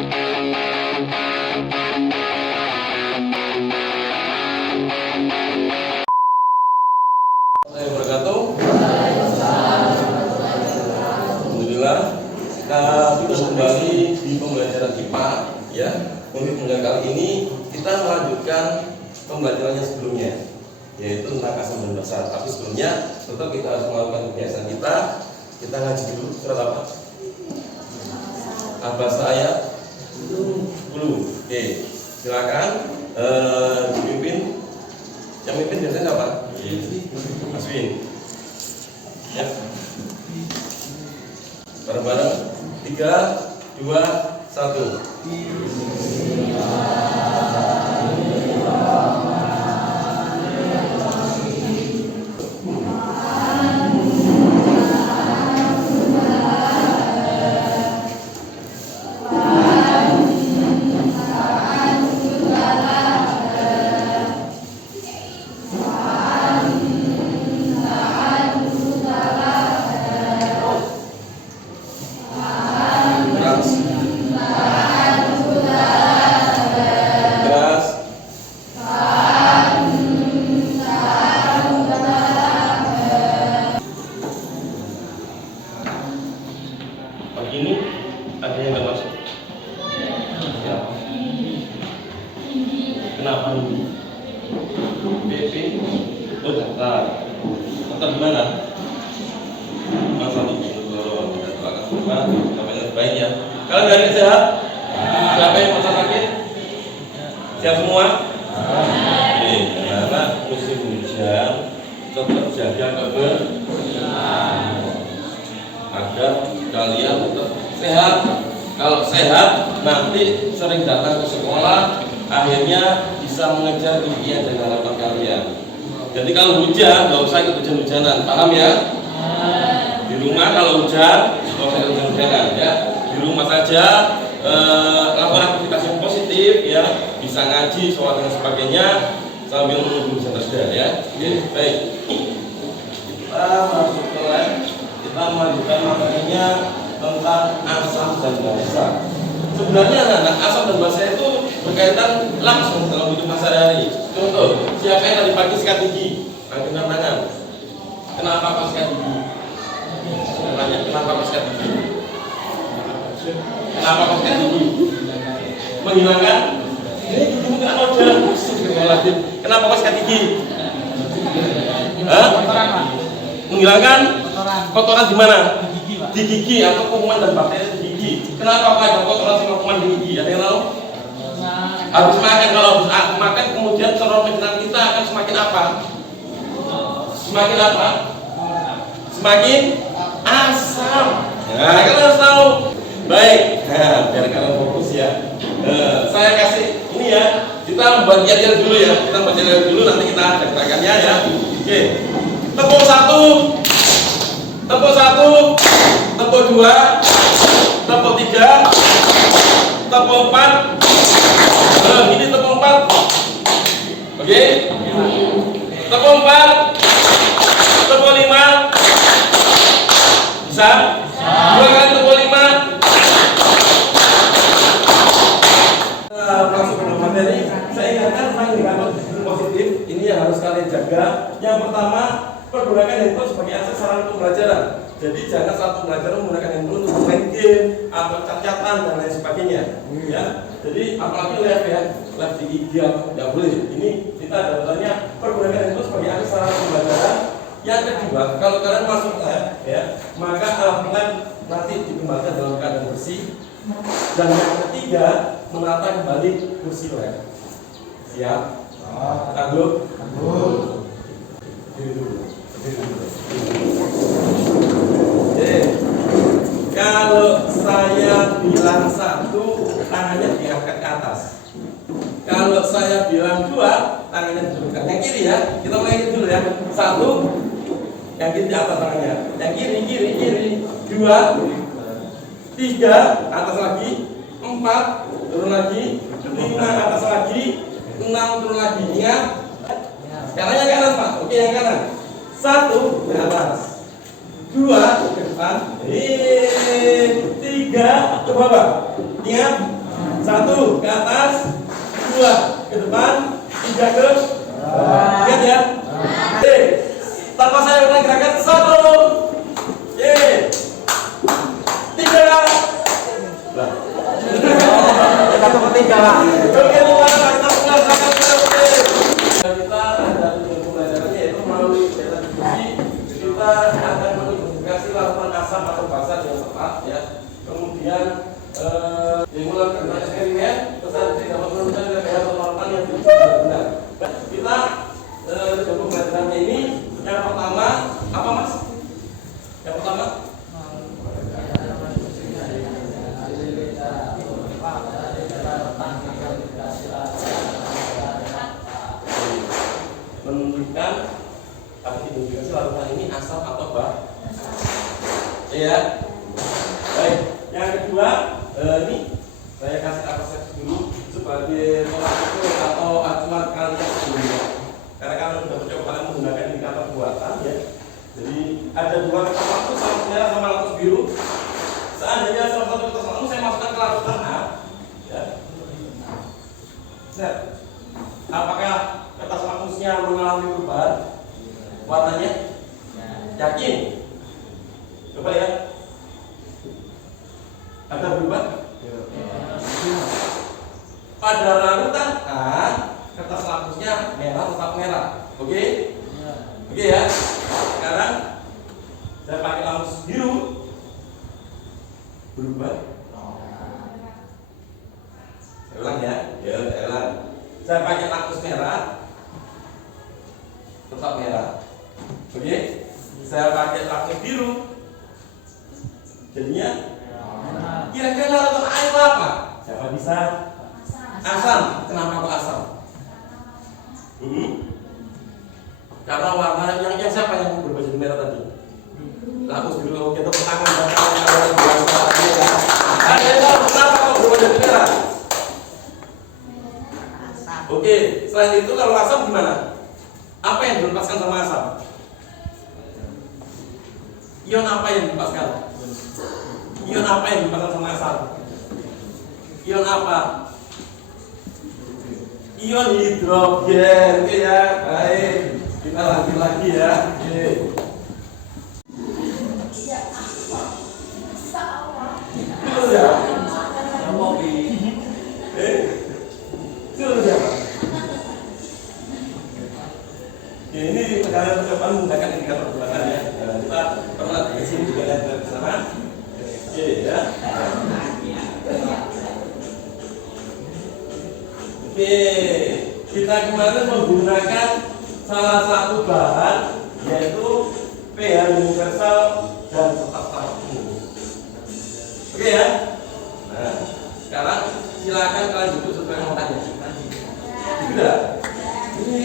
Alhamdulillah, kita sudah kembali di pembelajaran IPA ya. Untuk pembelajaran kali ini kita melanjutkan pembelajaran yang sebelumnya, yaitu tentang asam dan basa. Tapi sebelumnya tetap kita harus melakukan kebiasaan kita. Kita ngaji dulu surat apa? Abasa ayat 10. Oke, silakan dipimpin. Yang mimpin biasanya apa? Aswin. Ya. Bareng-bareng 3, 2, 1. Ini ada yang nggak masuk. Ya. Kenapa ini? BP. Oh, daftar. Daftar di mana? Mas satu Bojonegoro. Kita akan coba namanya terbaik ya. Kalian hari ini sehat? Siapa yang merasa sakit? Siap semua? Oke, karena musim hujan tetap jaga kebersihan agar kalian tetap sehat. Kalau sehat, nanti sering datang ke sekolah, akhirnya bisa mengejar impian dan harapan kalian. Jadi kalau hujan, nggak usah ikut hujan-hujanan, paham ya? Di rumah kalau hujan, nggak usah ikut hujan-hujanan ya. Di rumah saja, lakukan aktivitas yang positif ya, bisa ngaji, sholat dan sebagainya sambil menunggu hujan terjadi ya. Baik, kita masuk ke lab. Kita melanjutkan materinya tentang asam dan basa. Sebenarnya anak-anak, asam dan basa itu berkaitan langsung dalam hidup sehari-hari. Contoh, siapa yang tadi pagi sikat gigi? Angkat tangan. Kenapa kok sikat gigi? Tanya, kenapa kok sikat gigi? Kenapa kok sikat gigi? Menghilangkan? Ini gigi kenapa udah? Kenapa kok sikat gigi? Hah? Menghilangkan kotoran di mana? Di gigi atau kuman dan bakteri di gigi. Kenapa ada kotoran sama kuman di gigi? Ada yang tahu? Habis makan, kalau habis makan kemudian saluran pencernaan kita akan semakin apa? Semakin apa? Semakin asam. Nah, kalian harus tahu. Baik, nah, biar kalian fokus ya. Saya kasih ini ya. Kita membuat yel dulu ya. Kita membuat yel dulu, nanti kita ada gerakannya ya. Oke. Tepuk 1, tepuk 1, tepuk 2, tepuk 3, tepuk 4. Ini tepuk 4. Oke? Tepuk 4, tepuk 5. Bisa? 2 kali tepuk 5. Masuk ke materi. Saya ingatkan tentang indikator positif. Ini yang harus kalian jaga. Yang pertama, pergunakan handphone sebagai akses sarana pembelajaran. Jadi jangan satu pembelajaran menggunakan handphone untuk main game atau catatan dan lain sebagainya. Ya. Jadi apalagi live ya, live di IG nggak boleh. Ini kita daftarnya pergunakan handphone sebagai akses sarana pembelajaran. Yang kedua, kalau kalian masuk lab ya, maka alat lab nanti dikembangkan dalam keadaan bersih. Dan yang ketiga, menata kembali kursi lab. Siap? Tangguh? Jadi, kalau saya bilang 1, tangannya diangkat ke atas. Kalau saya bilang 2, tangannya diturunkan. Yang kiri ya, kita mulai dulu ya. 1, yang kiri di atas tangannya. Yang kiri. 2, 3, atas lagi. 4, turun lagi. 5, atas lagi. 6, turun lagi. Ingat? Sekarang yang kanan Pak, oke yang kanan. 1 ke atas, 2 ke depan, 3 ke bawah. Ingat, 1 ke atas, 2 ke depan, 3 ke ingat ya. Oke, tanpa saya ulang gerakan 1, 3. Nah. Satu ketiga lah. Oke, kita ada tujuan pembelajarannya yaitu melalui kegiatan diskusi kita akan mengidentifikasi larutan asam atau basa yang tepat ya. Kemudian dimulai dengan eksperimen pesan tidak menurunkan nilai pH atau larutan yang benar. Kita tujuan pembelajarannya ini yang pertama apa mas? Yang pertama menunjukkan atau identifikasi larutan ini asam atau basa. Ya. Baik. Yang kedua, ini saya kasih atas dulu sebagai tolak ukur atau acuan kalian sebelumnya. Karena kalian sudah mencoba kalian menggunakan indikator buatan ya. Jadi ada dua kertas lampu, lampu merah sama lampu biru. Seandainya salah satu kertas lampu saya masukkan ke larutan A, ya. Set. Apakah kertas lampunya mengalami perubahan warnanya? Yakin? Coba ya. Ada berubah? Pada larutan A, kertas lampunya merah tetap merah. Oke? Oke ya. Sekarang saya pakai lampu biru. Berubah? Saya ulang ya. Ya, saya ulang. Saya pakai lampu merah. Tetap merah. Oke? Saya pakai lampu biru. Jadinya kira-kira larutan A itu apa? Siapa bisa? Asam. Kenapa kok asam? Karena warna yang siapa yang berubah jadi merah tadi? Lampu biru. Kita pertangan yang biasa tadi ya. Kenapa kok berubah jadi merah? Oke, selain itu kalau asam gimana? Apa yang dilepaskan sama asam? Ion apa yang dilepaskan? Ion apa yang dilepaskan sama asam? Ion apa? Ion hidrogen. Oke ya, baik. Kita lanjut lagi ya. Oke. Itu ya. Itu ya. Ini kalian percobaan menggunakan indikator buatan ya. Kita pernah di sini juga lihat ke sana. Oke ya. Oke, kita kemarin menggunakan salah satu bahan yaitu pH universal dan tetap tabung. Oke ya. Nah, sekarang silakan kalian duduk sesuai yang mau tanya. Tidak. Ini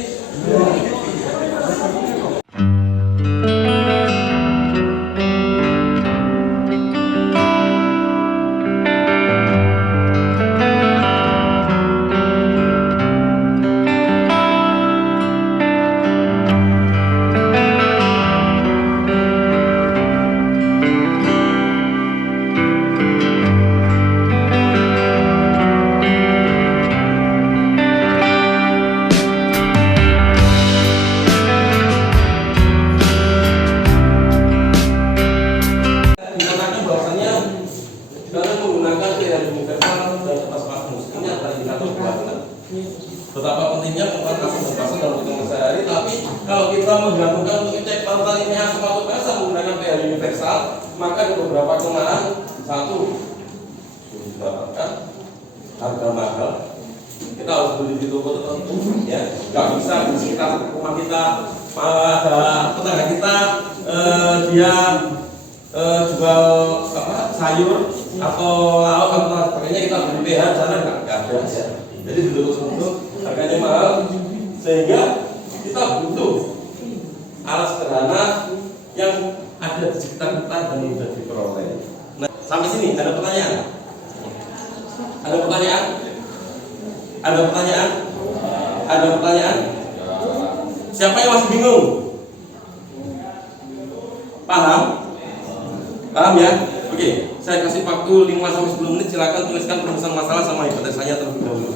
betapa pentingnya penggunaan asam dan basa dalam kehidupan sehari. Tapi kalau kita menggabungkan untuk cek larutan ini asam atau basa menggunakan pH universal, maka ada beberapa kelemahan. Satu, mendapatkan harga mahal. Kita harus beli di toko tertentu, ya. Nggak bisa di sekitar rumah kita ada tetangga kita dia jual sayur atau lauk atau sebagainya, kita beli pH di sana nggak ada ya. Jadi di toko tertentu harganya mahal, sehingga kita butuh alat sederhana yang ada di sekitar kita dan mudah diperoleh. Nah, sampai sini ada pertanyaan? Ada pertanyaan? Ada pertanyaan? Ada pertanyaan? Siapa yang masih bingung? Paham? Paham ya? Oke. Saya kasih waktu 5-10 menit, silakan tuliskan perumusan masalah sama hipotesanya terlebih dahulu.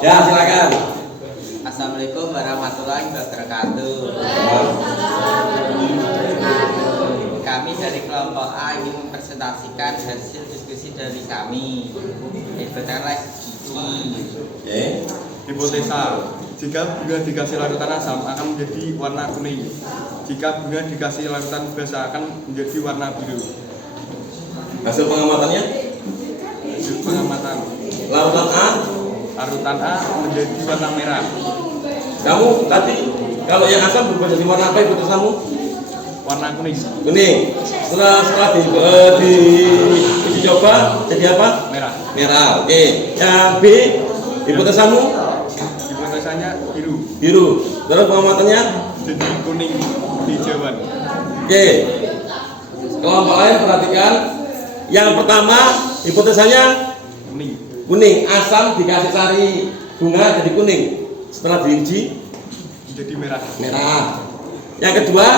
Ya, silakan. Assalamualaikum warahmatullahi wabarakatuh. Kami dari kelompok A ingin mempresentasikan hasil diskusi dari kami. Hipotesa Oke. Hipotesa, jika bunga dikasih larutan asam akan menjadi warna kuning. Jika bunga dikasih larutan basa akan menjadi warna biru. Hasil pengamatannya? Hasil pengamatan, Larutan A. larutan A menjadi warna merah. Kamu tadi kalau yang asam berubah jadi warna apa hipotesamu? Warna kuning. Kuning. Setelah di uji coba jadi apa? Merah. Merah. Oke. Yang B hipotesamu? Hipotesanya biru. Biru. Terus pengamatannya? Jadi kuning hijauan. Oke. Kelompok lain perhatikan. Yang pertama hipotesanya Kuning. kuning. Asam dikasih sari bunga jadi kuning. Setelah diuji Jadi merah. merah. Yang kedua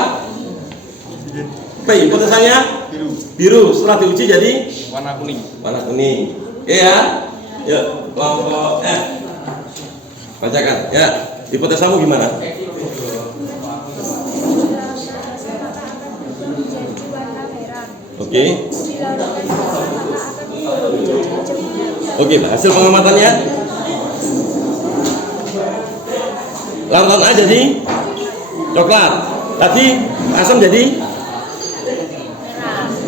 Jadi P hipotesanya biru. biru. Setelah diuji jadi Warna kuning. warna kuning. Oke ya. Yuk kelompok F. Bacakan ya. Hipotesamu gimana? Oke. Oke, hasil pengamatannya larutan A jadi coklat. Tadi asam jadi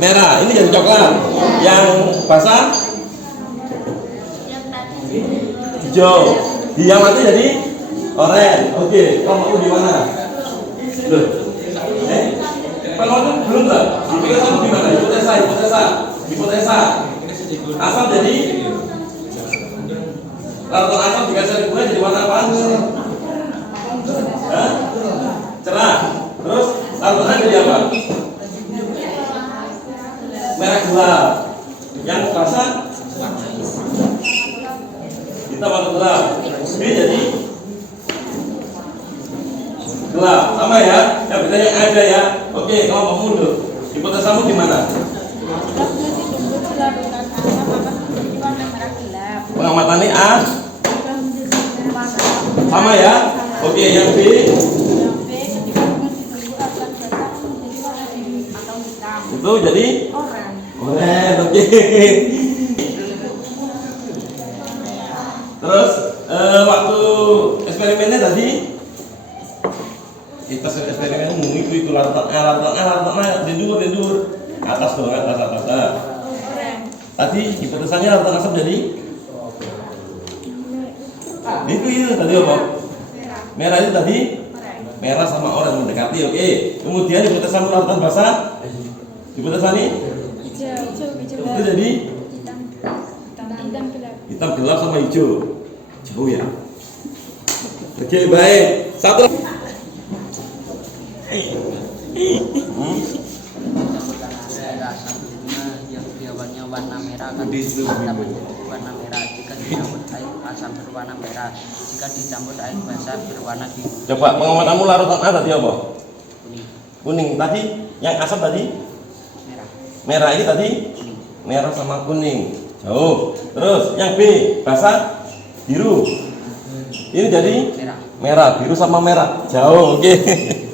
merah. Ini jadi coklat. Yang basah hijau. Diam nanti jadi oranye. Oke, kelompokmu di mana? Loh. Kelompokmu belum tak? Hipotesamu di mana? Hipotesa. Asam jadi larutan asam dikasih bunga jadi warna apa? Hah? Cerah. Terus larutan A jadi apa? Merah gelap. Yang basah hitam atau gelap. B jadi gelap. Sama ya? Ya bedanya ada ya. Oke, kelompok mundur. Hipotesamu gimana? Pengamatannya A sama ya. Oke, yang B itu jadi oren. Oke. Terus waktu eksperimennya tadi kita eksperimen mengikuti larutan tidur atas dong, atas. Tadi hipotesannya larutan asam jadi itu tadi apa? Merah itu tadi merah sama oranye mendekati. Oke. Kemudian hipotesan larutan basah, hipotesan ini itu jadi hitam gelap sama hijau. Jauh ya. Oke, baik. Satu. Yang diawannya warna merah akan menjadi warna merah jika dicampur air asam berwarna merah, jika dicampur air basah berwarna biru. Coba pengamatanmu larutan A tadi apa? Kuning. Kuning. Tadi yang asam tadi? Merah. Merah ini tadi? Kuning. Merah sama kuning. Jauh. Terus yang B basah biru. Ini jadi Merah. merah, biru sama merah. Jauh. Oke.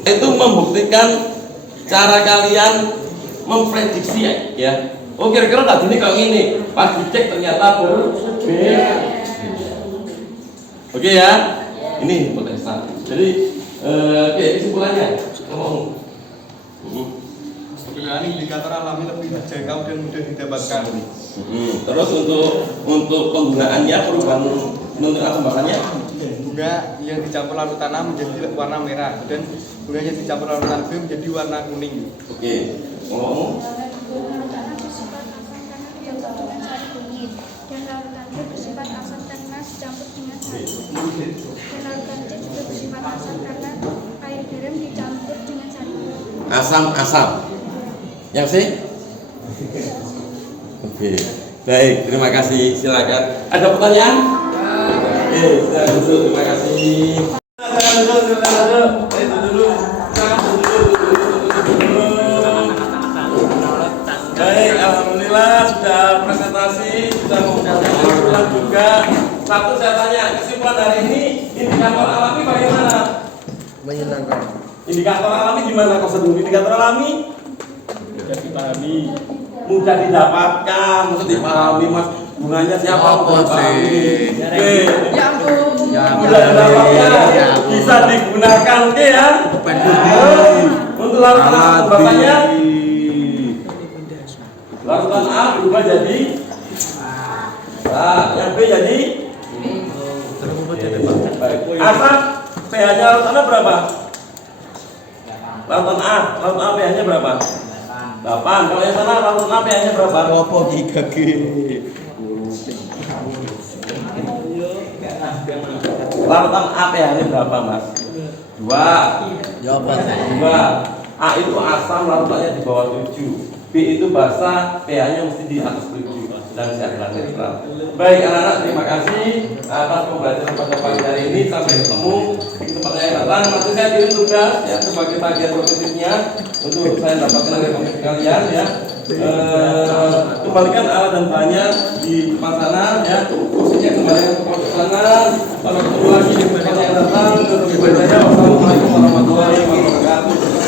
Itu membuktikan cara kalian memprediksi ya. Oh kira-kira tadi ini kalau ini pas dicek ternyata berbeda. Oke ya. Ini hipotesa. Jadi oke kesimpulannya ngomong. Sebenarnya indikator alami lebih terjangkau dan mudah didapatkan. Terus untuk penggunaannya perubahan untuk tambahannya Bunga yang dicampur larutan A menjadi warna merah dan bunga yang dicampur larutan B menjadi warna kuning. oke ngomong. Larutan A bersifat asam karena dicampur dengan sari kunyit, dan larutan B bersifat asam karena dicampur dengan sari kunyit, dan larutan C juga bersifat asam karena air garam dicampur dengan sari kunyit. Asam yang C. Oke baik, terima kasih, silakan. Ada pertanyaan? Oke, silakan duduk, terima kasih. Baik, alhamdulillah sudah presentasi, sudah mengumpulkan juga. Satu saya tanya, kesimpulan hari ini indikator alami bagaimana? Menyenangkan. Indikator alami gimana kau sedung? Indikator alami Mudah dipahami. mudah didapatkan, maksud dipahami mas. Bunganya siapa? Apa sih? Oke. Ya ampun. Mudah didapatkan, bisa digunakan, oke ya. Untuk larutan bahasanya larutan A berubah jadi yang B jadi asam. pH-nya larutan A berapa? Larutan A pH-nya berapa? 8. Kalau yang sana larutan A pH-nya berapa? Apa gigi? Larutan A pH-nya berapa, Mas? 2. Jawaban. 2. A itu asam, larutannya di bawah 7. B itu basah, pH-nya mesti di atas 7. Dan siapkan netral. Baik anak-anak, terima kasih atas pembelajaran pada pagi hari ini. Sampai ketemu di tempat yang datang. Nanti saya kirim tugas ya sebagai bagian positifnya untuk saya dapatkan dari komisi kalian ya. Kembalikan alat dan bahannya di depan sana ya. Kursinya kembalikan ke pojok sana. Sampai ketemu lagi di tempat yang datang. Wassalamualaikum warahmatullahi wabarakatuh.